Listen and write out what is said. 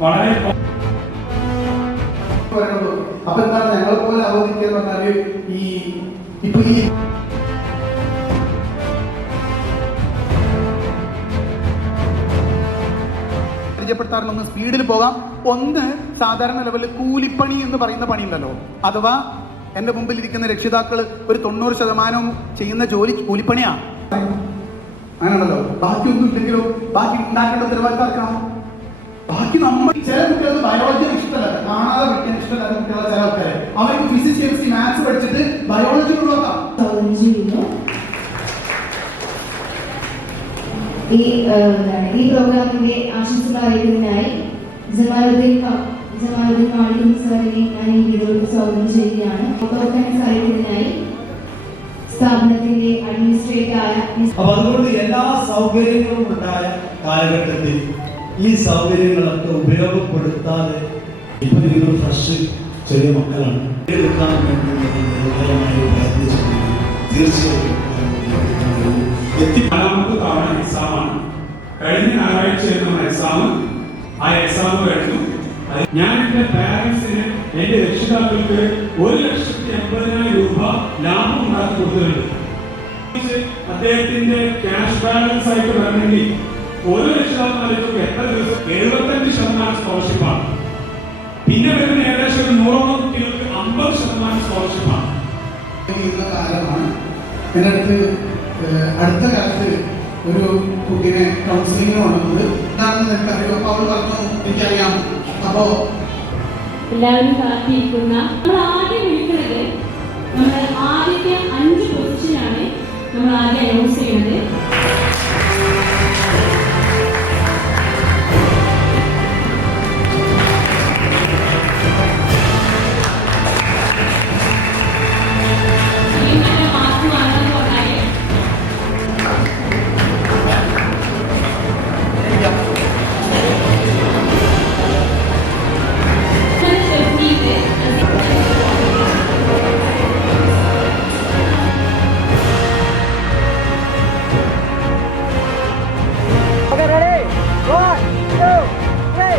വളരെ അപ്പൊ എന്താണ് ഞങ്ങളെ പോലെ അവതരിക്കുക എന്ന് പറഞ്ഞാല് ഈ ഇപ്പൊ ഈ പരിചയപ്പെടുത്താറുണ്ട്. ഒന്ന് സ്പീഡിൽ പോകാം. ഒന്ന് സാധാരണ ലെവലിൽ കൂലിപ്പണി എന്ന് പറയുന്ന പണിയുണ്ടല്ലോ, അഥവാ എന്റെ മുമ്പിൽ ഇരിക്കുന്ന രക്ഷിതാക്കൾ ഒരു 90% ചെയ്യുന്ന ജോലി കൂലിപ്പണിയാ. അങ്ങനെയാണല്ലോ. ബാക്കിയൊന്നും ഇല്ലെങ്കിലോ ബാക്കി ഉണ്ടാക്കേണ്ട ഉത്തരവാദിത്തം. ബാക്കി നമ്മൾ ചില കുട്ടികൾക്ക് ബയോളജി ഇഷ്ടമല്ല, കാണാതെ പഠിക്കാൻ ഇഷ്ടമല്ലാത്ത കുട്ടികളെ ചില ആൾക്കാരെ അവർക്ക് ഫിസിക്സ് കെമിസ്ട്രി മാത്സ് പഠിച്ചിട്ട് ബയോളജി ഒഴിവാക്കാം. ഈ പ്രോഗ്രാമിന്റെ ആശംസകൾ അറിയിക്കുന്നതിനായി ജമാലുദ്ദീൻ മാളിക് സാറിനെ ഞാൻ ഈ വീഡിയോയിൽ സ്വാഗതം ചെയ്യുകയാണ്. ഓർഗനൈസ് അറിയിക്കുന്നതിനായി സ്ഥാപനത്തിന്റെ അഡ്മിനിസ്ട്രേറ്ററായ അതുകൊണ്ട് എല്ലാ സൗകര്യങ്ങളും ഉണ്ടായ കാലഘട്ടത്തിൽ ഈ സൗകര്യങ്ങളൊക്കെ ഉപയോഗപ്പെടുത്താതെ ഇപ്പൊ നിങ്ങൾ ഫ്രഷ് ചെറിയ മക്കളാണ് എടുക്കാൻ വേണ്ടി തീർച്ചയായും നാലാമത്തെ തവണ എക്സാമാണ്. കഴിഞ്ഞ ഞായറാഴ്ച എക്സാം. ആ എക്സാം കഴിഞ്ഞു. ഞാൻ എന്റെ പാരന്റ്സിന്, എന്റെ രക്ഷിതാക്കൾക്ക് 1,80,000 രൂപ ലാഭം ഉണ്ടാക്കി കൊടുത്തിട്ടുണ്ട്. അദ്ദേഹത്തിന്റെ ക്യാഷ് ബാലൻസ് ആയിട്ട് വരണമെങ്കിൽ ഓരോ രക്ഷിതാക്കൾക്ക് എത്ര ദിവസം 75% സ്കോളർഷിപ്പാണ്. പിന്നെ വരുന്ന ഏകദേശം 100 കുട്ടികൾക്ക് 50% സ്കോളർഷിപ്പാണ്. കാലമാണ് എൻ്റെ അടുത്ത് അടുത്ത കാലത്ത് ഒരു കുട്ടീനെ കൗൺസിലിങ്ങിന് കൊണ്ടുവന്നത്. എന്താണെന്ന് എനിക്കറിയാം. അപ്പൊ അവൾ പറഞ്ഞു എനിക്കറിയാം. അപ്പോ എല്ലാവരും കാത്തിരിക്കുന്ന നമ്മൾ ആദ്യം വിളിക്കുന്നത്, നമ്മൾ ആദ്യത്തെ 5 പൊസിഷനാണ് നമ്മൾ ആദ്യം അനൗൺസ് ചെയ്യുന്നത്. Okay, ready? 1, 2, 3.